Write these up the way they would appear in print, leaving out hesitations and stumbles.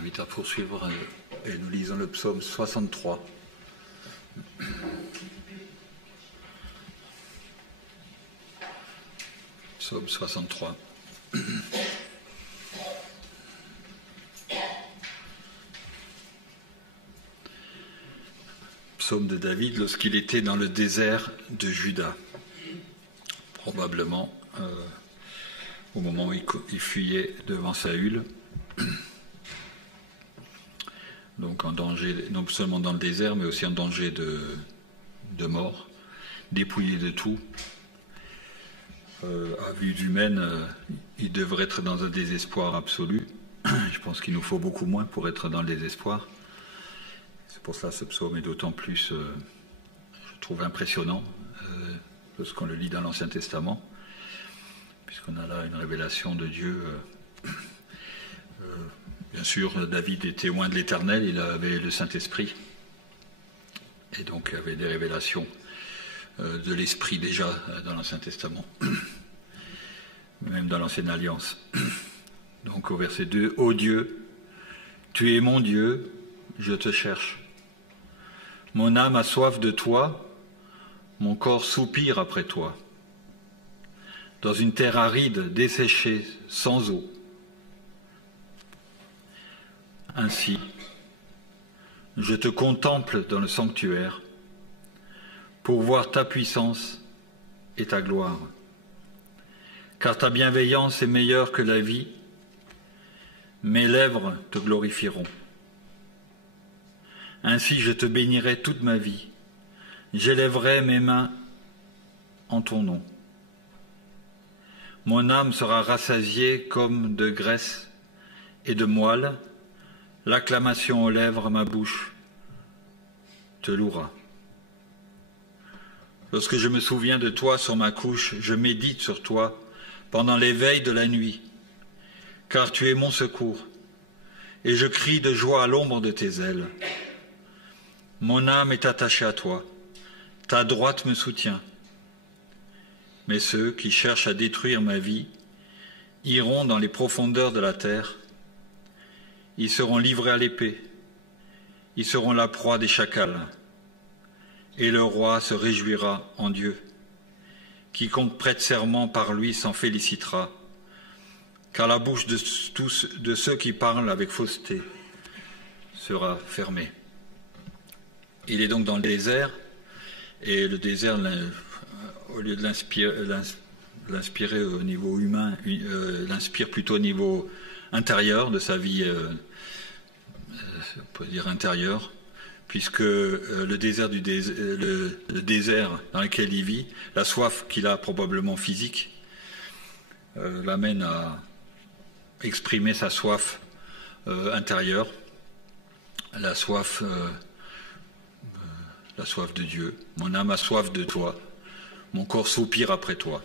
invite à poursuivre et nous lisons le psaume 63. Psaume 63. Psaume de David lorsqu'il était dans le désert de Juda. Probablement au moment où il fuyait devant Saül. Donc en danger, non seulement dans le désert, mais aussi en danger de mort, dépouillé de tout. À vue humaine, il devrait être dans un désespoir absolu. Je pense qu'il nous faut beaucoup moins pour être dans le désespoir. C'est pour ça que ce psaume est d'autant plus, je trouve, impressionnant lorsqu'on le lit dans l'Ancien Testament, puisqu'on a là une révélation de Dieu. Bien sûr, David était loin de l'Éternel, il avait le Saint-Esprit, et donc il avait des révélations de l'Esprit déjà dans l'Ancien Testament, même dans l'Ancienne Alliance. Donc au verset 2, « Ô Dieu, tu es mon Dieu, je te cherche. Mon âme a soif de toi, mon corps soupire après toi. Dans une terre aride, desséchée, sans eau. Ainsi, je te contemple dans le sanctuaire pour voir ta puissance et ta gloire. Car ta bienveillance est meilleure que la vie, mes lèvres te glorifieront. Ainsi je te bénirai toute ma vie, j'élèverai mes mains en ton nom. Mon âme sera rassasiée comme de graisse et de moelle, l'acclamation aux lèvres, ma bouche te louera. Lorsque je me souviens de toi sur ma couche, je médite sur toi pendant l'éveil de la nuit, car tu es mon secours, et je crie de joie à l'ombre de tes ailes. Mon âme est attachée à toi, ta droite me soutient. Mais ceux qui cherchent à détruire ma vie iront dans les profondeurs de la terre. Ils seront livrés à l'épée, ils seront la proie des chacals. Et le roi se réjouira en Dieu. Quiconque prête serment par lui s'en félicitera, car la bouche de ceux qui parlent avec fausseté sera fermée. Il est donc dans le désert, et le désert, au lieu de l'inspirer au niveau humain, l'inspire plutôt au niveau intérieur de sa vie, on peut dire intérieure, puisque le désert dans lequel il vit, la soif qu'il a probablement physique, l'amène à exprimer sa soif intérieure, la soif de Dieu. Mon âme a soif de toi, mon corps soupire après toi.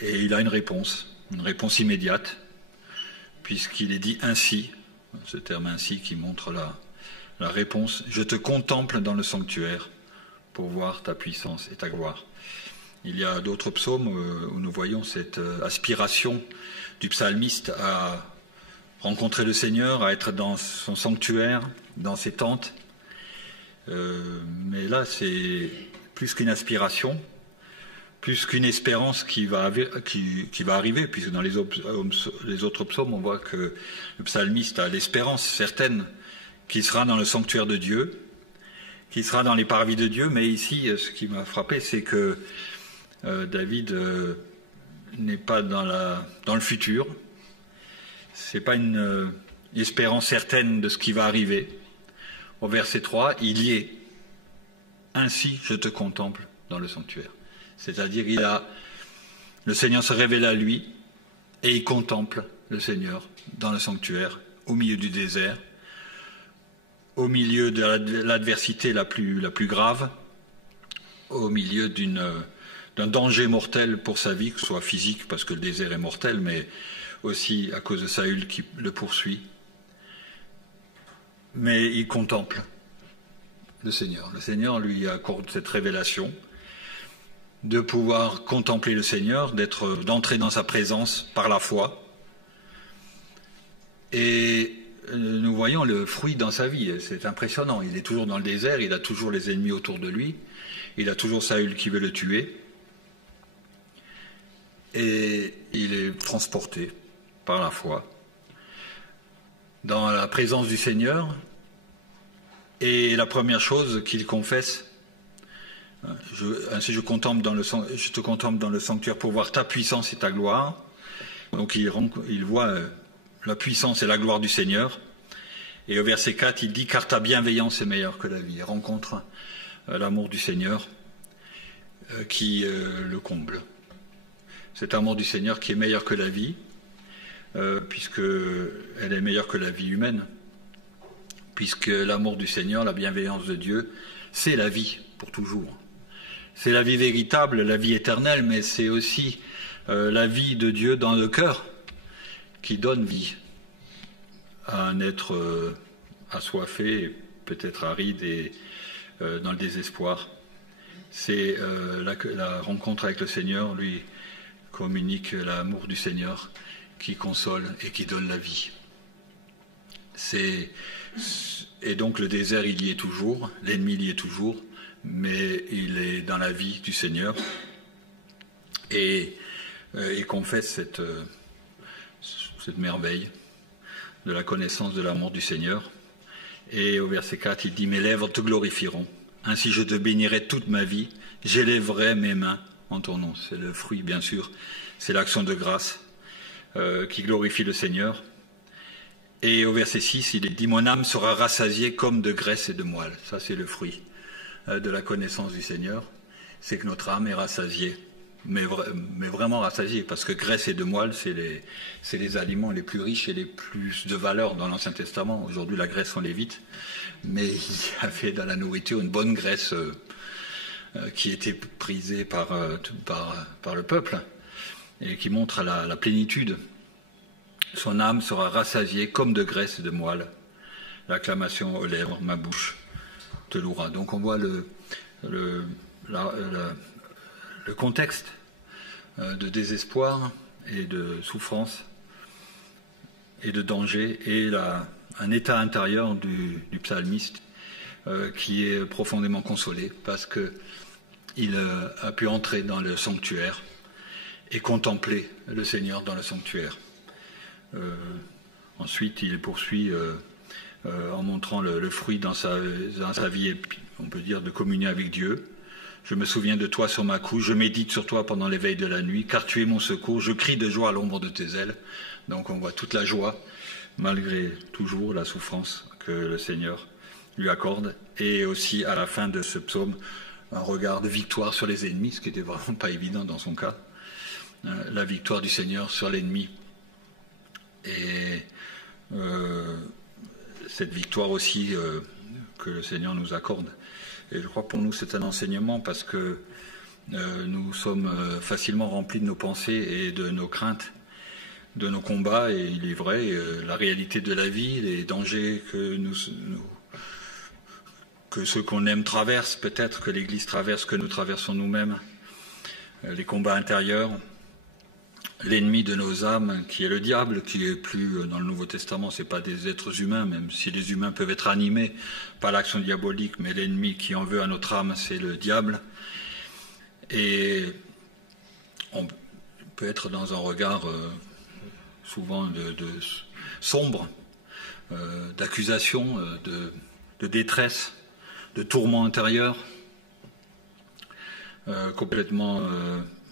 Et il a une réponse immédiate, puisqu'il est dit ainsi, ce terme ainsi qui montre la réponse, je te contemple dans le sanctuaire pour voir ta puissance et ta gloire. Il y a d'autres psaumes où nous voyons cette aspiration du psalmiste à rencontrer le Seigneur, à être dans son sanctuaire, dans ses tentes. Mais là, c'est plus qu'une aspiration, plus qu'une espérance qui va arriver, puisque dans les autres psaumes, on voit que le psalmiste a l'espérance certaine qu'il sera dans le sanctuaire de Dieu, qu'il sera dans les parvis de Dieu, mais ici, ce qui m'a frappé, c'est que David n'est pas dans le futur, c'est pas une espérance certaine de ce qui va arriver. Au verset 3, il y est. Ainsi, je te contemple dans le sanctuaire. C'est-à-dire, le Seigneur se révèle à lui et il contemple le Seigneur dans le sanctuaire, au milieu du désert, au milieu de l'adversité la plus grave, au milieu d'un danger mortel pour sa vie, que ce soit physique, parce que le désert est mortel, mais aussi à cause de Saül qui le poursuit. Mais il contemple le Seigneur. Le Seigneur lui accorde cette révélation de pouvoir contempler le Seigneur, d'entrer dans sa présence par la foi. Et nous voyons le fruit dans sa vie. C'est impressionnant. Il est toujours dans le désert, il a toujours les ennemis autour de lui, il a toujours Saül qui veut le tuer. Et il est transporté par la foi dans la présence du Seigneur. Et la première chose qu'il confesse, ainsi je te contemple dans le sanctuaire pour voir ta puissance et ta gloire. Donc il voit la puissance et la gloire du Seigneur. Et au verset 4, il dit « Car ta bienveillance est meilleure que la vie ». Il rencontre l'amour du Seigneur qui le comble. Cet amour du Seigneur qui est meilleur que la vie, puisqu'elle est meilleure que la vie humaine, puisque l'amour du Seigneur, la bienveillance de Dieu, c'est la vie pour toujours. C'est la vie véritable, la vie éternelle, mais c'est aussi la vie de Dieu dans le cœur qui donne vie à un être assoiffé, peut-être aride et dans le désespoir. C'est la rencontre avec le Seigneur, lui communique l'amour du Seigneur qui console et qui donne la vie. Et donc le désert, il y est toujours, l'ennemi, il y est toujours, mais il est dans la vie du Seigneur et confesse cette merveille de la connaissance de l'amour du Seigneur. Et au verset 4, il dit « Mes lèvres te glorifieront, ainsi je te bénirai toute ma vie, j'élèverai mes mains en ton nom ». C'est le fruit, bien sûr, c'est l'action de grâce qui glorifie le Seigneur. Et au verset 6, il est dit « Mon âme sera rassasiée comme de graisse et de moelle ». Ça, c'est le fruit de la connaissance du Seigneur. C'est que notre âme est rassasiée, mais vraiment rassasiée, parce que graisse et de moelle, c'est les aliments les plus riches et les plus de valeur dans l'Ancien Testament. Aujourd'hui, la graisse, on l'évite, mais il y avait dans la nourriture une bonne graisse qui était prisée par le peuple et qui montre la plénitude. Son âme sera rassasiée comme de graisse et de moelle. L'acclamation aux lèvres, ma bouche te louera. Donc on voit le contexte de désespoir et de souffrance et de danger et un état intérieur du psalmiste qui est profondément consolé parce qu'il a pu entrer dans le sanctuaire et contempler le Seigneur dans le sanctuaire. Ensuite, il poursuit en montrant le fruit dans sa vie, on peut dire, de communion avec Dieu. Je me souviens de toi sur ma couche, je médite sur toi pendant les veilles de la nuit, car tu es mon secours, je crie de joie à l'ombre de tes ailes. Donc on voit toute la joie, malgré toujours la souffrance que le Seigneur lui accorde. Et aussi à la fin de ce psaume, un regard de victoire sur les ennemis, ce qui n'était vraiment pas évident dans son cas. La victoire du Seigneur sur l'ennemi. Et cette victoire aussi que le Seigneur nous accorde. Et je crois pour nous c'est un enseignement parce que nous sommes facilement remplis de nos pensées et de nos craintes, de nos combats. Et il est vrai, la réalité de la vie, les dangers que ceux qu'on aime traversent, peut-être que l'Église traverse, que nous traversons nous-mêmes, les combats intérieurs. L'ennemi de nos âmes, qui est le diable, qui est plus dans le Nouveau Testament, c'est pas des êtres humains, même si les humains peuvent être animés par l'action diabolique, mais l'ennemi qui en veut à notre âme, c'est le diable. Et on peut être dans un regard souvent de sombre, d'accusation, de détresse, de tourment intérieur, complètement...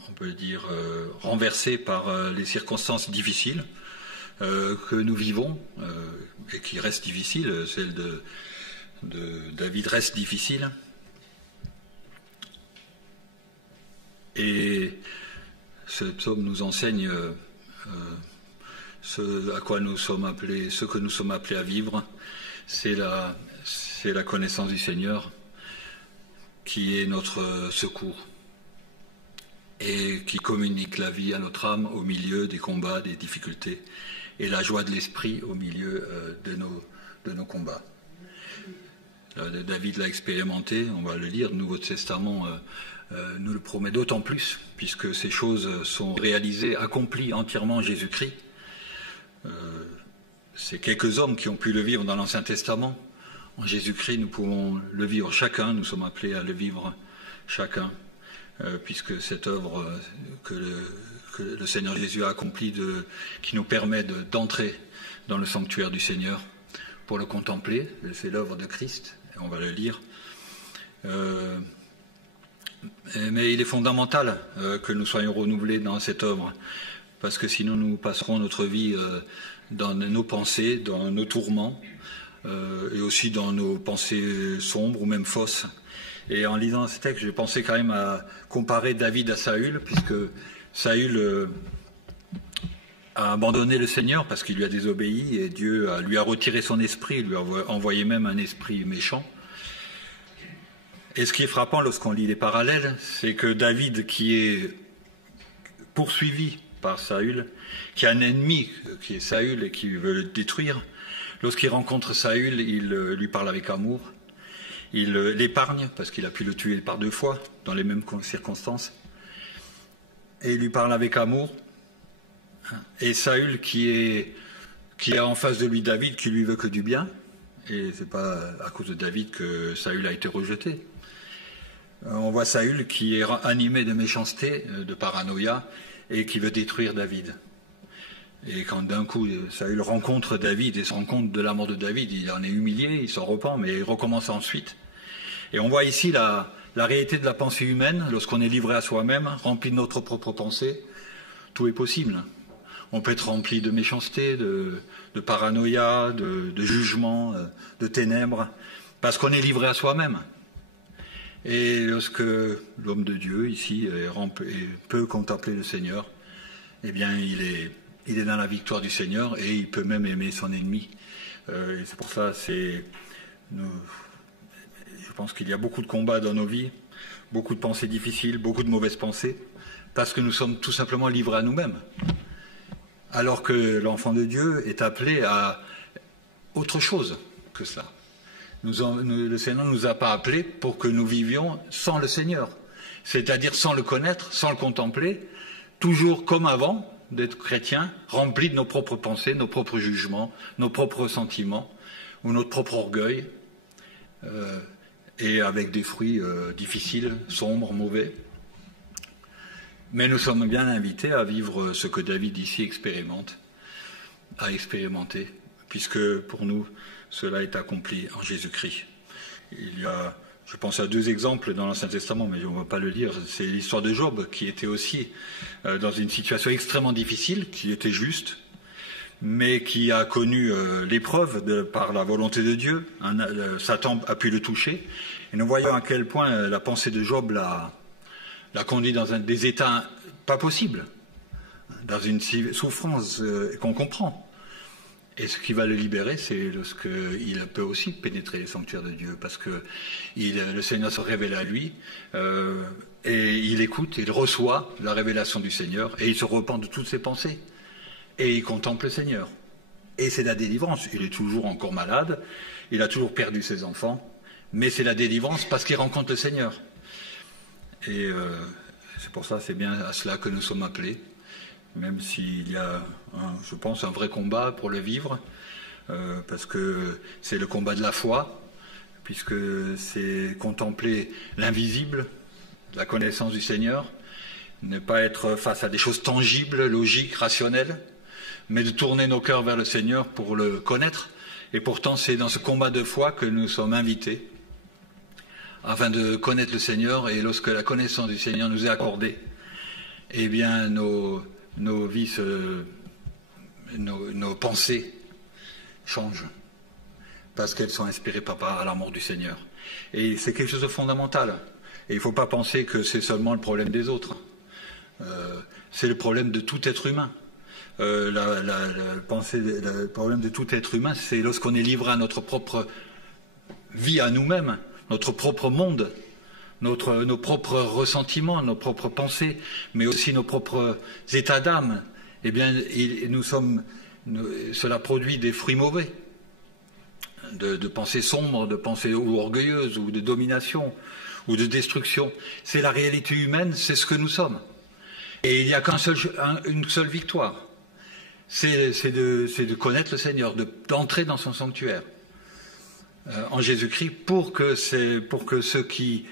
on peut dire, renversé par les circonstances difficiles que nous vivons et qui restent difficiles. Celle de David reste difficile. Et ce psaume nous enseigne ce que nous sommes appelés à vivre. C'est la connaissance du Seigneur qui est notre secours et qui communique la vie à notre âme au milieu des combats, des difficultés, et la joie de l'esprit au milieu de nos combats. David l'a expérimenté, on va le lire, le Nouveau Testament nous le promet d'autant plus, puisque ces choses sont réalisées, accomplies entièrement en Jésus-Christ. ces quelques hommes qui ont pu le vivre dans l'Ancien Testament. En Jésus-Christ, nous pouvons le vivre chacun, nous sommes appelés à le vivre chacun, puisque cette œuvre que le Seigneur Jésus a accomplie, qui nous permet d'entrer dans le sanctuaire du Seigneur pour le contempler, c'est l'œuvre de Christ, et on va le lire. Mais il est fondamental que nous soyons renouvelés dans cette œuvre, parce que sinon nous passerons notre vie dans nos pensées, dans nos tourments, et aussi dans nos pensées sombres ou même fausses. Et en lisant ce texte, j'ai pensé quand même à comparer David à Saül, puisque Saül a abandonné le Seigneur parce qu'il lui a désobéi, et Dieu lui a retiré son esprit, il lui a envoyé même un esprit méchant. Et ce qui est frappant lorsqu'on lit les parallèles, c'est que David, qui est poursuivi par Saül, qui a un ennemi qui est Saül et qui veut le détruire, lorsqu'il rencontre Saül, il lui parle avec amour, il l'épargne parce qu'il a pu le tuer par 2 fois dans les mêmes circonstances, et il lui parle avec amour. Et Saül qui a en face de lui David, qui lui veut que du bien, et c'est pas à cause de David que Saül a été rejeté. On voit Saül qui est animé de méchanceté, de paranoïa, et qui veut détruire David. Et quand d'un coup Saül rencontre David et se rend compte de la mort de David, il en est humilié, il s'en repent, mais il recommence ensuite. Et on voit ici la réalité de la pensée humaine, lorsqu'on est livré à soi-même, rempli de notre propre pensée, tout est possible. On peut être rempli de méchanceté, de paranoïa, de jugement, de ténèbres, parce qu'on est livré à soi-même. Et lorsque l'homme de Dieu, ici, peut contempler le Seigneur, eh bien, il est dans la victoire du Seigneur, et il peut même aimer son ennemi. Et c'est pour ça, je pense qu'il y a beaucoup de combats dans nos vies, beaucoup de pensées difficiles, beaucoup de mauvaises pensées, parce que nous sommes tout simplement livrés à nous-mêmes. Alors que l'enfant de Dieu est appelé à autre chose que cela. Le Seigneur ne nous a pas appelés pour que nous vivions sans le Seigneur, c'est-à-dire sans le connaître, sans le contempler, toujours comme avant d'être chrétiens, remplis de nos propres pensées, nos propres jugements, nos propres sentiments, ou notre propre orgueil, et avec des fruits difficiles, sombres, mauvais. Mais nous sommes bien invités à vivre ce que David ici expérimente, à expérimenter, puisque pour nous, cela est accompli en Jésus-Christ. Il y a, je pense à 2 exemples dans l'Ancien Testament, mais on ne va pas le lire. C'est l'histoire de Job, qui était aussi dans une situation extrêmement difficile, qui était juste, mais qui a connu l'épreuve par la volonté de Dieu. Satan a pu le toucher. Et nous voyons à quel point la pensée de Job l'a conduit dans des états pas possibles, dans une souffrance qu'on comprend. Et ce qui va le libérer, c'est lorsqu'il peut aussi pénétrer les sanctuaires de Dieu, parce que le Seigneur se révèle à lui, et il écoute, il reçoit la révélation du Seigneur, et il se repent de toutes ses pensées, et il contemple le Seigneur. Et c'est la délivrance. Il est toujours encore malade, il a toujours perdu ses enfants, mais c'est la délivrance parce qu'il rencontre le Seigneur. Et c'est pour ça, c'est bien à cela que nous sommes appelés, même s'il y a, je pense, un vrai combat pour le vivre, parce que c'est le combat de la foi, puisque c'est contempler l'invisible, la connaissance du Seigneur, ne pas être face à des choses tangibles, logiques, rationnelles, mais de tourner nos cœurs vers le Seigneur pour le connaître. Et pourtant, c'est dans ce combat de foi que nous sommes invités, afin de connaître le Seigneur, et lorsque la connaissance du Seigneur nous est accordée, eh bien nos vies, nos pensées changent, parce qu'elles sont inspirées par l'amour du Seigneur. Et c'est quelque chose de fondamental. Et il ne faut pas penser que c'est seulement le problème des autres. C'est le problème de tout être humain. Le problème de tout être humain, c'est lorsqu'on est livré à notre propre vie, à nous-mêmes, notre propre monde, nos propres ressentiments, nos propres pensées, mais aussi nos propres états d'âme. Eh bien, cela produit des fruits mauvais, de pensées sombres, de pensées orgueilleuses, ou de domination, ou de destruction. C'est la réalité humaine, c'est ce que nous sommes. Et il n'y a une seule victoire. c'est de connaître le Seigneur, d'entrer dans son sanctuaire en Jésus-Christ pour que ce qui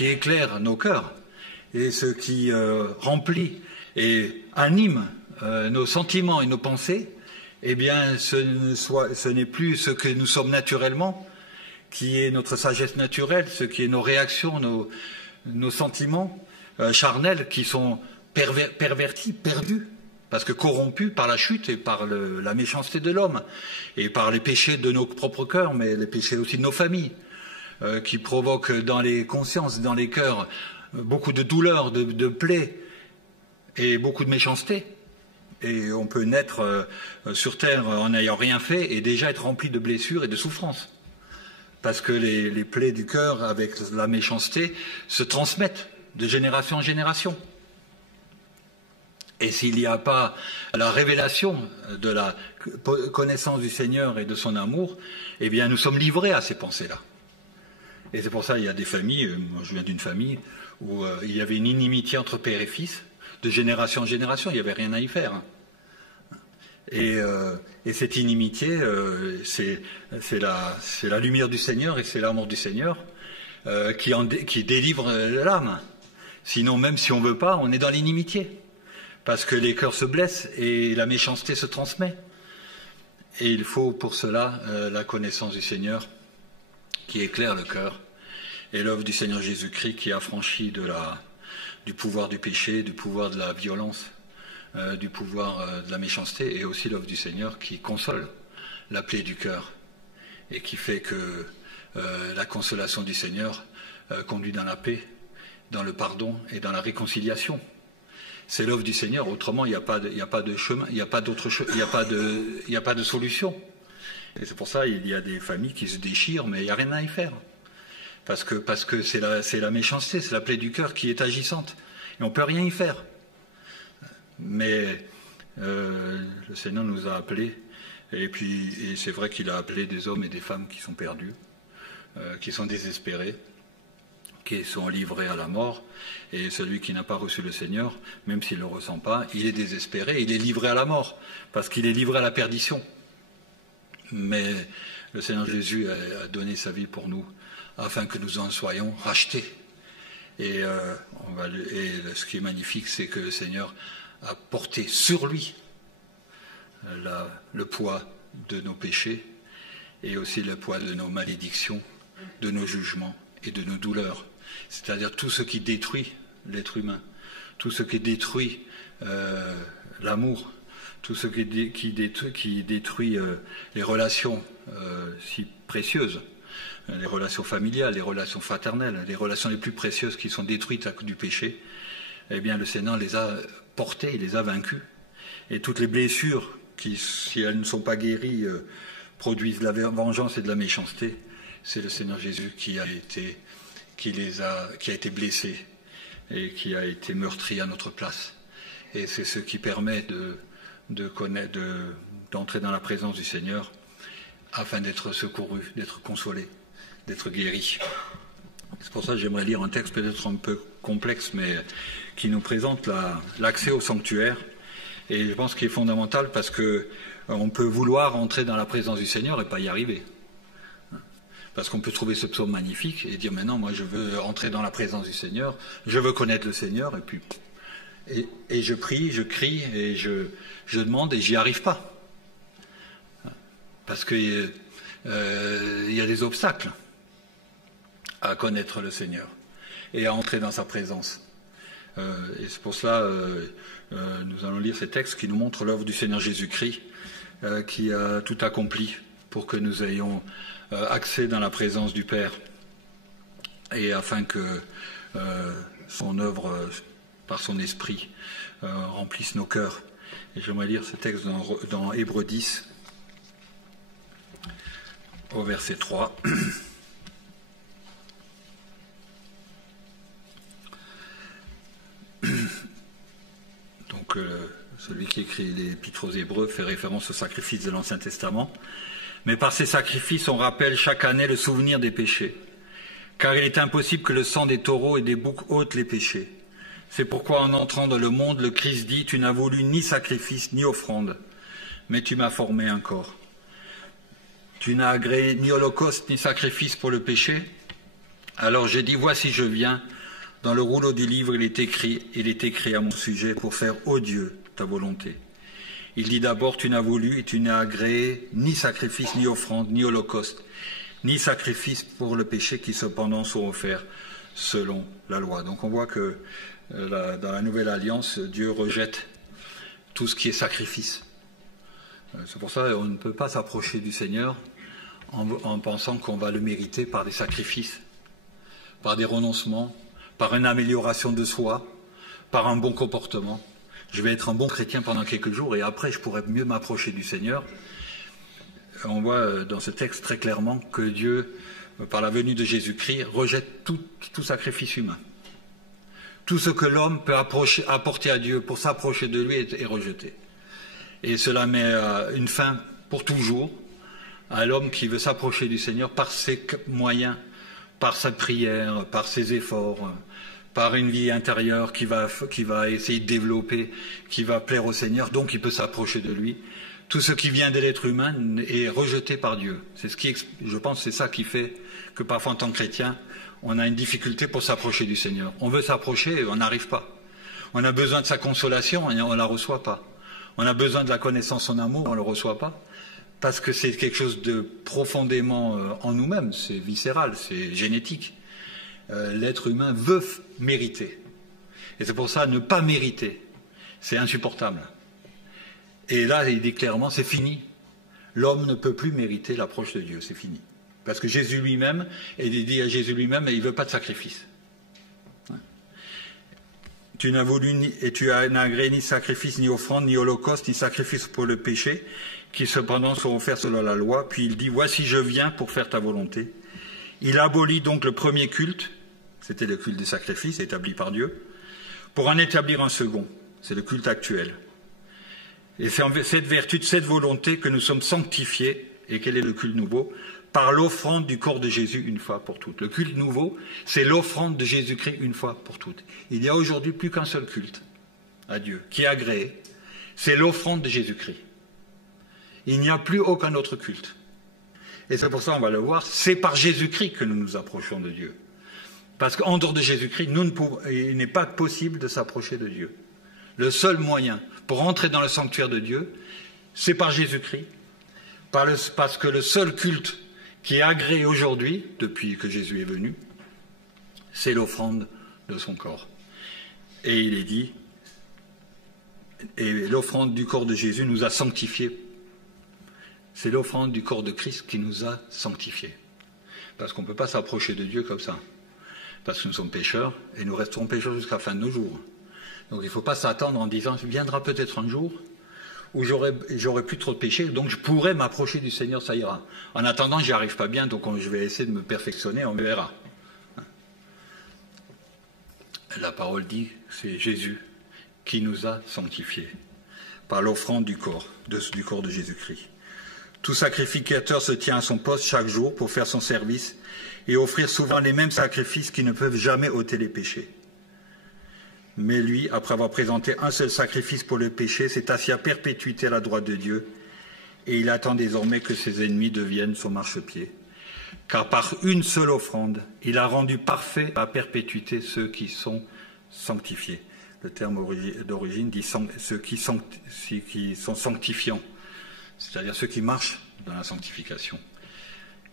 éclaire nos cœurs et ce qui remplit et anime nos sentiments et nos pensées, eh bien, ce n'est plus ce que nous sommes naturellement, qui est notre sagesse naturelle, ce qui est nos réactions, nos sentiments charnels qui sont pervertis, perdus, parce que corrompus par la chute et par la méchanceté de l'homme, et par les péchés de nos propres cœurs, mais les péchés aussi de nos familles, qui provoquent dans les consciences, dans les cœurs, beaucoup de douleurs, de plaies, et beaucoup de méchanceté. Et on peut naître sur terre en n'ayant rien fait et déjà être rempli de blessures et de souffrances. Parce que les plaies du cœur avec la méchanceté se transmettent de génération en génération. Et s'il n'y a pas la révélation de la connaissance du Seigneur et de son amour, eh bien nous sommes livrés à ces pensées-là. Et c'est pour ça qu'il y a des familles, moi je viens d'une famille, où il y avait une inimitié entre père et fils, de génération en génération, il n'y avait rien à y faire. Et cette inimitié, c'est la lumière du Seigneur et c'est l'amour du Seigneur qui délivre l'âme. Sinon, même si on ne veut pas, on est dans l'inimitié. Parce que les cœurs se blessent et la méchanceté se transmet. Et il faut pour cela la connaissance du Seigneur qui éclaire le cœur et l'œuvre du Seigneur Jésus-Christ qui a franchi du pouvoir du péché, du pouvoir de la violence, du pouvoir de la méchanceté, et aussi l'œuvre du Seigneur qui console la plaie du cœur et qui fait que la consolation du Seigneur conduit dans la paix, dans le pardon et dans la réconciliation. C'est l'œuvre du Seigneur, autrement il n'y a pas de chemin, il n'y a pas d'autre il n'y a pas de solution. Et c'est pour ça qu'il y a des familles qui se déchirent, mais il n'y a rien à y faire. Parce que c'est la méchanceté, c'est la plaie du cœur qui est agissante. Et on ne peut rien y faire. Mais le Seigneur nous a appelés, et c'est vrai qu'il a appelé des hommes et des femmes qui sont perdus, qui sont désespérés, qui sont livrés à la mort. Et celui qui n'a pas reçu le Seigneur, même s'il ne le ressent pas, il est désespéré, il est livré à la mort, parce qu'il est livré à la perdition. Mais le Seigneur Jésus a donné sa vie pour nous, afin que nous en soyons rachetés. Et ce qui est magnifique, c'est que le Seigneur a porté sur lui le poids de nos péchés et aussi le poids de nos malédictions, de nos jugements et de nos douleurs. C'est-à-dire tout ce qui détruit l'être humain, tout ce qui détruit l'amour, tout ce qui détruit les relations si précieuses, les relations familiales, les relations fraternelles, les relations les plus précieuses qui sont détruites à cause du péché. Eh bien, le Seigneur les a portées, il les a vaincus. Et toutes les blessures qui, si elles ne sont pas guéries, produisent de la vengeance et de la méchanceté, c'est le Seigneur Jésus qui a été blessé et qui a été meurtri à notre place. Et c'est ce qui permet d'entrer dans la présence du Seigneur afin d'être secouru, d'être consolé, d'être guéri. C'est pour ça que j'aimerais lire un texte peut-être un peu complexe, mais qui nous présente l'accès au sanctuaire. Et je pense qu'il est fondamental parce qu'on peut vouloir entrer dans la présence du Seigneur et pas y arriver. Parce qu'on peut trouver ce psaume magnifique et dire maintenant, moi je veux entrer dans la présence du Seigneur, je veux connaître le Seigneur, et puis et je prie, je crie et je demande et j'y arrive pas. Parce qu'il y a des obstacles à connaître le Seigneur et à entrer dans sa présence. Et c'est pour cela nous allons lire ces textes qui nous montrent l'œuvre du Seigneur Jésus-Christ qui a tout accompli pour que nous ayons accès dans la présence du Père et afin que son œuvre par son esprit remplisse nos cœurs. Et j'aimerais lire ce texte dans Hébreux 10 au verset 3. Donc celui qui écrit l'Épître aux Hébreux fait référence au sacrifice de l'Ancien Testament. Mais par ces sacrifices, on rappelle chaque année le souvenir des péchés. Car il est impossible que le sang des taureaux et des boucs ôte les péchés. C'est pourquoi en entrant dans le monde, le Christ dit, tu n'as voulu ni sacrifice ni offrande, mais tu m'as formé un corps. Tu n'as agréé ni holocauste ni sacrifice pour le péché. Alors j'ai dit, voici je viens. Dans le rouleau du livre, il est écrit à mon sujet pour faire, ô Dieu, ta volonté. Il dit d'abord, tu n'as voulu et tu n'as agréé ni sacrifice, ni offrande, ni holocauste, ni sacrifice pour le péché qui cependant sont offerts selon la loi. Donc on voit que dans la Nouvelle Alliance, Dieu rejette tout ce qui est sacrifice. C'est pour ça qu'on ne peut pas s'approcher du Seigneur en pensant qu'on va le mériter par des sacrifices, par des renoncements, par une amélioration de soi, par un bon comportement. Je vais être un bon chrétien pendant quelques jours et après je pourrai mieux m'approcher du Seigneur. On voit dans ce texte très clairement que Dieu, par la venue de Jésus-Christ, rejette tout sacrifice humain. Tout ce que l'homme peut apporter à Dieu pour s'approcher de lui est rejeté. Et cela met une fin pour toujours à l'homme qui veut s'approcher du Seigneur par ses moyens, par sa prière, par ses efforts, par une vie intérieure qui va essayer de développer, qui va plaire au Seigneur, donc il peut s'approcher de lui. Tout ce qui vient de l'être humain est rejeté par Dieu. Je pense que c'est ça qui fait que parfois en tant que chrétien, on a une difficulté pour s'approcher du Seigneur. On veut s'approcher et on n'arrive pas. On a besoin de sa consolation et on ne la reçoit pas. On a besoin de la connaissance, son amour, on ne le reçoit pas. Parce que c'est quelque chose de profondément en nous-mêmes, c'est viscéral, c'est génétique. L'être humain veut mériter. Et c'est pour ça, ne pas mériter, c'est insupportable. Et là, il dit clairement, c'est fini. L'homme ne peut plus mériter l'approche de Dieu, c'est fini. Parce que Jésus lui-même, et il dit à Jésus lui-même, il ne veut pas de sacrifice. Tu n'as voulu et tu n'as agréé ni sacrifice, ni offrande, ni holocauste, ni sacrifice pour le péché, qui cependant sont offerts selon la loi. Puis il dit, voici je viens pour faire ta volonté. Il abolit donc le premier culte, c'était le culte des sacrifices établi par Dieu, pour en établir un second, c'est le culte actuel. Et c'est en cette vertu de cette volonté que nous sommes sanctifiés, et quel est le culte nouveau? Par l'offrande du corps de Jésus une fois pour toutes. Le culte nouveau, c'est l'offrande de Jésus-Christ une fois pour toutes. Il n'y a aujourd'hui plus qu'un seul culte à Dieu, qui est agréé, c'est l'offrande de Jésus-Christ. Il n'y a plus aucun autre culte. Et c'est pour ça, on va le voir, c'est par Jésus-Christ que nous nous approchons de Dieu. Parce qu'en dehors de Jésus-Christ, il n'est pas possible de s'approcher de Dieu. Le seul moyen pour entrer dans le sanctuaire de Dieu, c'est par Jésus-Christ. Parce que le seul culte qui est agréé aujourd'hui, depuis que Jésus est venu, c'est l'offrande de son corps. Et il est dit, et l'offrande du corps de Jésus nous a sanctifiés. C'est l'offrande du corps de Christ qui nous a sanctifiés. Parce qu'on ne peut pas s'approcher de Dieu comme ça. Parce que nous sommes pécheurs, et nous resterons pécheurs jusqu'à la fin de nos jours. Donc il ne faut pas s'attendre en disant, il viendra peut-être un jour où j'aurai plus trop de péché, donc je pourrai m'approcher du Seigneur, ça ira. En attendant, j'y arrive pas bien, donc je vais essayer de me perfectionner, on verra. La parole dit, c'est Jésus qui nous a sanctifiés par l'offrande du corps de Jésus-Christ. Tout sacrificateur se tient à son poste chaque jour pour faire son service et offrir souvent les mêmes sacrifices qui ne peuvent jamais ôter les péchés. Mais lui, après avoir présenté un seul sacrifice pour le péché, s'est assis à perpétuité à la droite de Dieu, et il attend désormais que ses ennemis deviennent son marchepied. Car par une seule offrande, il a rendu parfait à perpétuité ceux qui sont sanctifiés. Le terme d'origine dit ceux qui sont sanctifiants, c'est-à-dire ceux qui marchent dans la sanctification.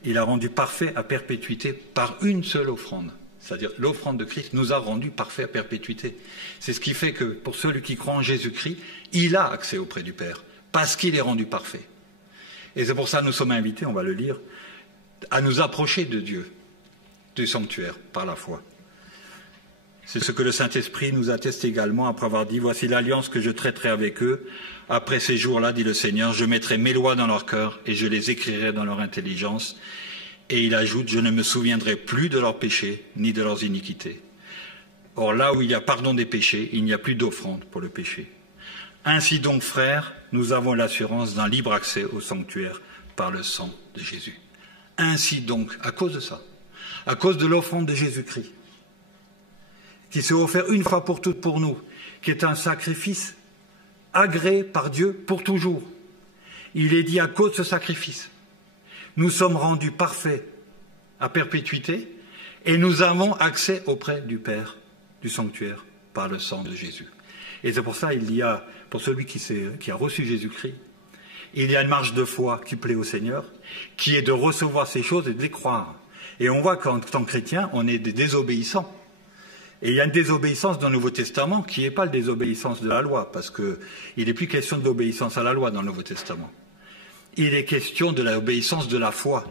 Il a rendu parfait à perpétuité par une seule offrande. C'est-à-dire l'offrande de Christ nous a rendus parfaits à perpétuité. C'est ce qui fait que pour celui qui croit en Jésus-Christ, il a accès auprès du Père, parce qu'il est rendu parfait. Et c'est pour ça que nous sommes invités, on va le lire, à nous approcher de Dieu, du sanctuaire, par la foi. C'est ce que le Saint-Esprit nous atteste également après avoir dit « Voici l'alliance que je traiterai avec eux. Après ces jours-là, dit le Seigneur, je mettrai mes lois dans leur cœur et je les écrirai dans leur intelligence. » Et il ajoute, je ne me souviendrai plus de leurs péchés, ni de leurs iniquités. Or là où il y a pardon des péchés, il n'y a plus d'offrande pour le péché. Ainsi donc, frères, nous avons l'assurance d'un libre accès au sanctuaire par le sang de Jésus. Ainsi donc, à cause de ça, à cause de l'offrande de Jésus-Christ, qui s'est offert une fois pour toutes pour nous, qui est un sacrifice agréé par Dieu pour toujours. Il est dit à cause de ce sacrifice, nous sommes rendus parfaits à perpétuité et nous avons accès auprès du Père, du sanctuaire, par le sang de Jésus. Et c'est pour ça il y a, pour celui qui a reçu Jésus-Christ, il y a une marche de foi qui plaît au Seigneur, qui est de recevoir ces choses et de les croire. Et on voit qu'en tant que chrétien, on est des désobéissants. Et il y a une désobéissance dans le Nouveau Testament qui n'est pas la désobéissance de la loi, parce qu'il n'est plus question de l'obéissance à la loi dans le Nouveau Testament. Il est question de l'obéissance de la foi.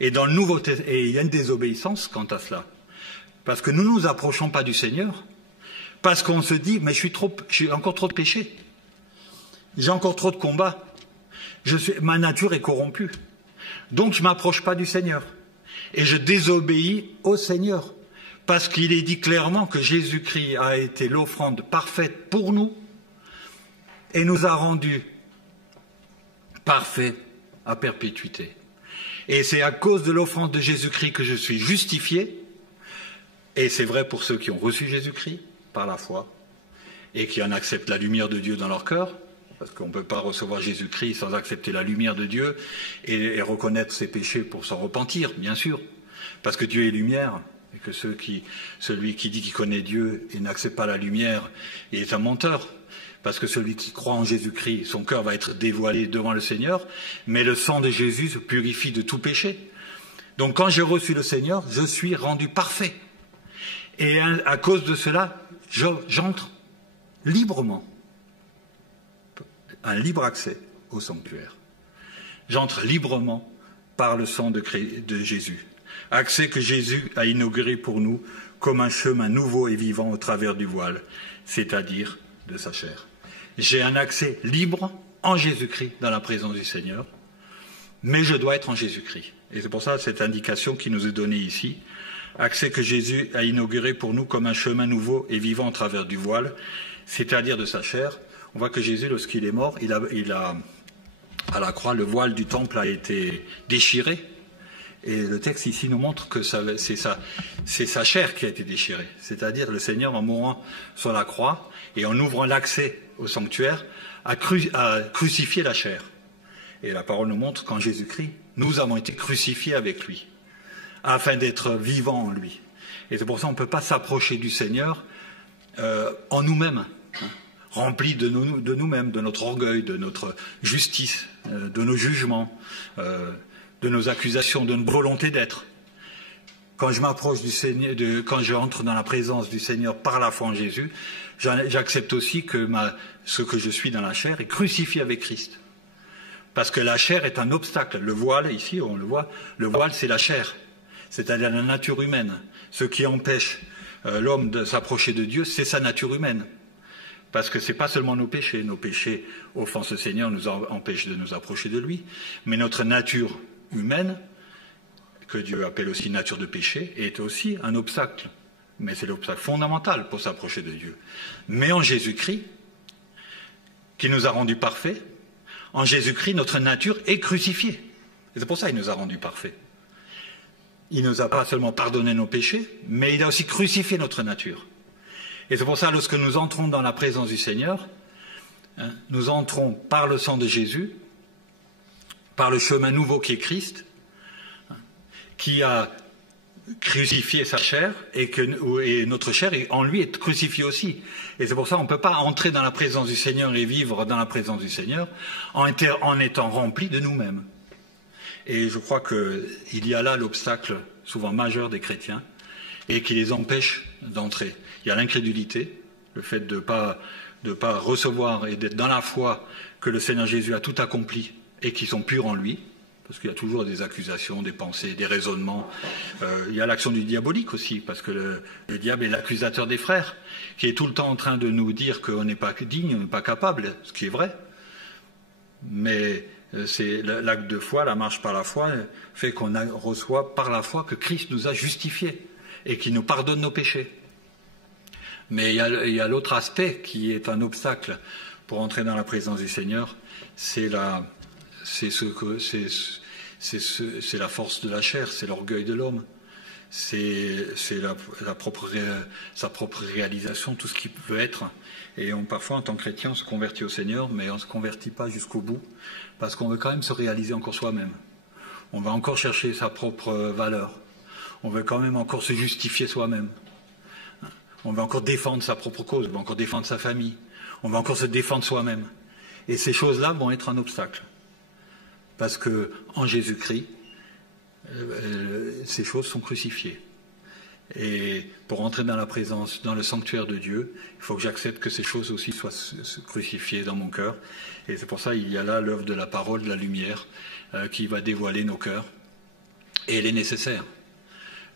Et dans le Nouveau Testament, et il y a une désobéissance quant à cela. Parce que nous ne nous approchons pas du Seigneur, parce qu'on se dit, mais je suis encore trop de péché. J'ai encore trop de combats. Ma nature est corrompue. Donc je ne m'approche pas du Seigneur. Et je désobéis au Seigneur. Parce qu'il est dit clairement que Jésus-Christ a été l'offrande parfaite pour nous et nous a rendus parfaits à perpétuité. Et c'est à cause de l'offrande de Jésus-Christ que je suis justifié. Et c'est vrai pour ceux qui ont reçu Jésus-Christ par la foi et qui en acceptent la lumière de Dieu dans leur cœur. Parce qu'on ne peut pas recevoir Jésus-Christ sans accepter la lumière de Dieu et reconnaître ses péchés pour s'en repentir, bien sûr. Parce que Dieu est lumière et que celui qui dit qu'il connaît Dieu et n'accepte pas la lumière est un menteur. Parce que celui qui croit en Jésus-Christ, son cœur va être dévoilé devant le Seigneur, mais le sang de Jésus se purifie de tout péché. Donc quand j'ai reçu le Seigneur, je suis rendu parfait. Et à cause de cela, j'entre librement. Un libre accès au sanctuaire. J'entre librement par le sang de Jésus. Accès que Jésus a inauguré pour nous comme un chemin nouveau et vivant au travers du voile, c'est-à-dire de sa chair. J'ai un accès libre en Jésus-Christ dans la présence du Seigneur, mais je dois être en Jésus-Christ. Et c'est pour ça cette indication qui nous est donnée ici. Accès que Jésus a inauguré pour nous comme un chemin nouveau et vivant au travers du voile, c'est-à-dire de sa chair. On voit que Jésus, lorsqu'il est mort, à la croix, le voile du temple a été déchiré. Et le texte ici nous montre que c'est sa chair qui a été déchirée. C'est-à-dire le Seigneur, en mourant sur la croix et en ouvrant l'accès au sanctuaire, a crucifié la chair. Et la parole nous montre qu'en Jésus-Christ, nous avons été crucifiés avec lui, afin d'être vivants en lui. Et c'est pour ça qu'on ne peut pas s'approcher du Seigneur en nous-mêmes. Remplis de nous-mêmes, de notre orgueil, de notre justice, de nos jugements, de nos accusations, de notre volonté d'être. Quand je m'approche du Seigneur, quand je entre dans la présence du Seigneur par la foi en Jésus, j'accepte aussi que ce que je suis dans la chair est crucifié avec Christ. Parce que la chair est un obstacle. Le voile, ici, on le voit, le voile, c'est la chair, c'est-à-dire la nature humaine. Ce qui empêche l'homme de s'approcher de Dieu, c'est sa nature humaine. Parce que ce n'est pas seulement nos péchés offensent le Seigneur, nous empêchent de nous approcher de lui, mais notre nature humaine, que Dieu appelle aussi nature de péché, est aussi un obstacle. Mais c'est l'obstacle fondamental pour s'approcher de Dieu. Mais en Jésus-Christ, qui nous a rendus parfaits, en Jésus-Christ, notre nature est crucifiée. Et c'est pour ça qu'il nous a rendus parfaits. Il ne nous a pas seulement pardonné nos péchés, mais il a aussi crucifié notre nature. Et c'est pour ça, lorsque nous entrons dans la présence du Seigneur, nous entrons par le sang de Jésus, par le chemin nouveau qui est Christ, qui a crucifié sa chair, et notre chair en lui est crucifiée aussi. Et c'est pour ça qu'on ne peut pas entrer dans la présence du Seigneur et vivre dans la présence du Seigneur en étant rempli de nous-mêmes. Et je crois qu'il y a là l'obstacle souvent majeur des chrétiens, et qui les empêche d'entrer. Il y a l'incrédulité, le fait de ne pas recevoir et d'être dans la foi que le Seigneur Jésus a tout accompli et qui sont purs en lui, parce qu'il y a toujours des accusations, des pensées, des raisonnements. Il y a l'action du diabolique aussi, parce que le diable est l'accusateur des frères, qui est tout le temps en train de nous dire qu'on n'est pas digne, on n'est pas capable, ce qui est vrai. Mais c'est l'acte de foi, la marche par la foi, fait qu'on reçoit par la foi que Christ nous a justifiés et qui nous pardonne nos péchés. Mais il y a l'autre aspect qui est un obstacle pour entrer dans la présence du Seigneur, c'est la force de la chair, c'est l'orgueil de l'homme, c'est sa propre réalisation, tout ce qu'il peut être. Et parfois, en tant que chrétien, on se convertit au Seigneur, mais on ne se convertit pas jusqu'au bout, parce qu'on veut quand même se réaliser encore soi-même. On va encore chercher sa propre valeur. On veut quand même encore se justifier soi-même. On va encore défendre sa propre cause, on va encore défendre sa famille. On va encore se défendre soi-même. Et ces choses-là vont être un obstacle. Parce que en Jésus-Christ, ces choses sont crucifiées. Et pour entrer dans la présence, dans le sanctuaire de Dieu, il faut que j'accepte que ces choses aussi soient crucifiées dans mon cœur. Et c'est pour ça qu'il y a là l'œuvre de la parole, de la lumière, qui va dévoiler nos cœurs. Et elle est nécessaire.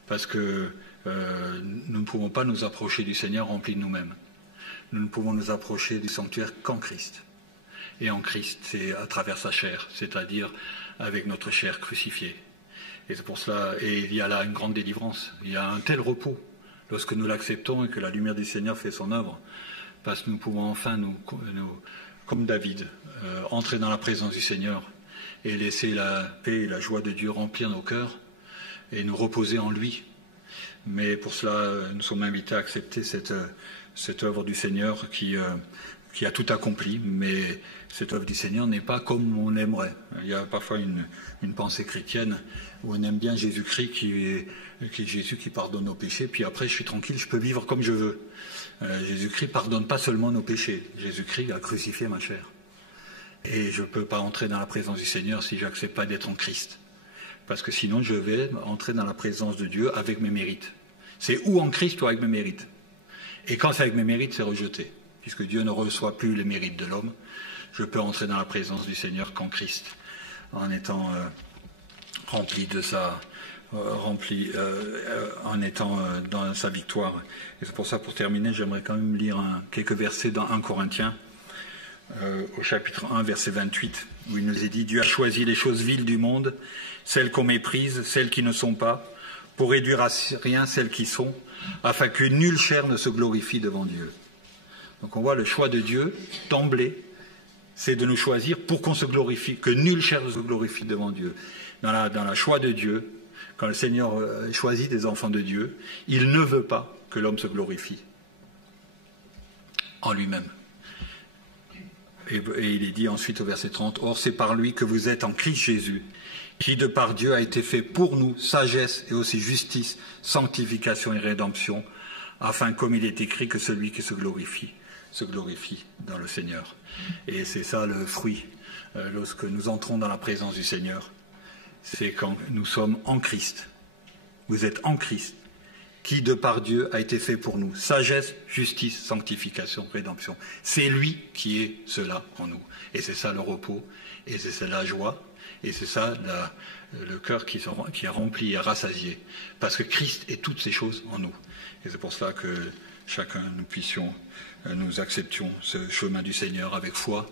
Parce que nous ne pouvons pas nous approcher du Seigneur remplis de nous-mêmes. Nous ne pouvons nous approcher du sanctuaire qu'en Christ. Et en Christ, c'est à travers sa chair, c'est-à-dire avec notre chair crucifiée. Et c'est pour cela, et il y a là une grande délivrance. Il y a un tel repos lorsque nous l'acceptons et que la lumière du Seigneur fait son œuvre, parce que nous pouvons enfin, comme David, entrer dans la présence du Seigneur et laisser la paix et la joie de Dieu remplir nos cœurs et nous reposer en lui. Mais pour cela, nous sommes invités à accepter cette œuvre du Seigneur qui a tout accompli, mais cette œuvre du Seigneur n'est pas comme on aimerait. Il y a parfois une pensée chrétienne où on aime bien Jésus-Christ qui est Jésus qui pardonne nos péchés, puis après je suis tranquille, je peux vivre comme je veux. Jésus-Christ pardonne pas seulement nos péchés, Jésus-Christ a crucifié ma chair. Et je ne peux pas entrer dans la présence du Seigneur si je n'accepte pas d'être en Christ. Parce que sinon je vais entrer dans la présence de Dieu avec mes mérites. C'est ou en Christ ou avec mes mérites. Et quand c'est avec mes mérites, c'est rejeté. Puisque Dieu ne reçoit plus les mérites de l'homme, je peux entrer dans la présence du Seigneur qu'en Christ, en étant rempli de en étant dans sa victoire. Et c'est pour ça, pour terminer, j'aimerais quand même lire quelques versets dans 1 Corinthiens, au chapitre 1, verset 28, où il nous est dit « Dieu a choisi les choses viles du monde, celles qu'on méprise, celles qui ne sont pas, pour réduire à rien celles qui sont, afin que nulle chair ne se glorifie devant Dieu. » Donc on voit le choix de Dieu, d'emblée, c'est de nous choisir pour qu'on se glorifie, que nulle chair ne se glorifie devant Dieu. Dans la choix de Dieu, quand le Seigneur choisit des enfants de Dieu, il ne veut pas que l'homme se glorifie en lui-même. Et il est dit ensuite au verset 30, « Or c'est par lui que vous êtes en Christ Jésus, qui de par Dieu a été fait pour nous sagesse et aussi justice, sanctification et rédemption, afin comme il est écrit que celui qui se glorifie dans le Seigneur. » Et c'est ça le fruit, lorsque nous entrons dans la présence du Seigneur, c'est quand nous sommes en Christ. Vous êtes en Christ, qui de par Dieu a été fait pour nous. Sagesse, justice, sanctification, rédemption. C'est lui qui est cela en nous. Et c'est ça le repos, et c'est ça la joie, et c'est ça le cœur qui est rempli et rassasié. Parce que Christ est toutes ces choses en nous. Et c'est pour cela que chacun nous acceptions ce chemin du Seigneur avec foi.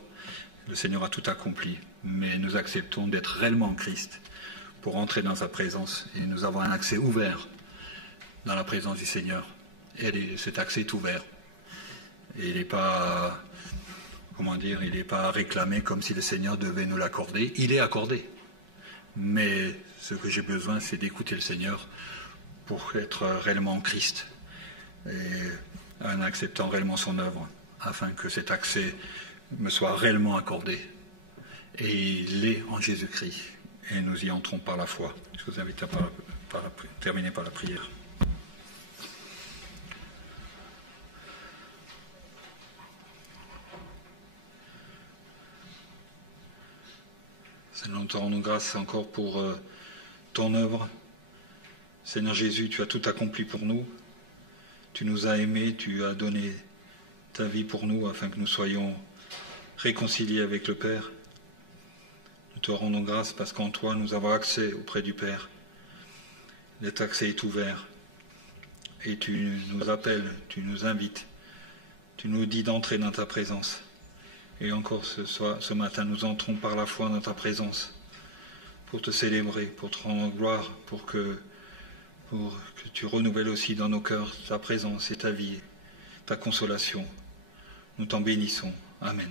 Le Seigneur a tout accompli, mais nous acceptons d'être réellement en Christ pour entrer dans sa présence. Et nous avons un accès ouvert dans la présence du Seigneur. Et cet accès est ouvert. Et il n'est pas, il n'est pas réclamé comme si le Seigneur devait nous l'accorder. Il est accordé. Mais ce que j'ai besoin, c'est d'écouter le Seigneur pour être réellement en Christ. Et en acceptant réellement son œuvre, afin que cet accès me soit réellement accordé. Et il est en Jésus-Christ. Et nous y entrons par la foi. Je vous invite à terminer par la prière. Seigneur, nous te rendons grâce encore pour ton œuvre. Seigneur Jésus, tu as tout accompli pour nous. Tu nous as aimés, tu as donné ta vie pour nous afin que nous soyons réconciliés avec le Père. Nous te rendons grâce parce qu'en toi nous avons accès auprès du Père. Cet accès est ouvert et tu nous appelles, tu nous invites, tu nous dis d'entrer dans ta présence. Et encore ce matin, nous entrons par la foi dans ta présence pour te célébrer, pour te rendre gloire, pour que tu renouvelles aussi dans nos cœurs ta présence et ta vie, ta consolation. Nous t'en bénissons. Amen.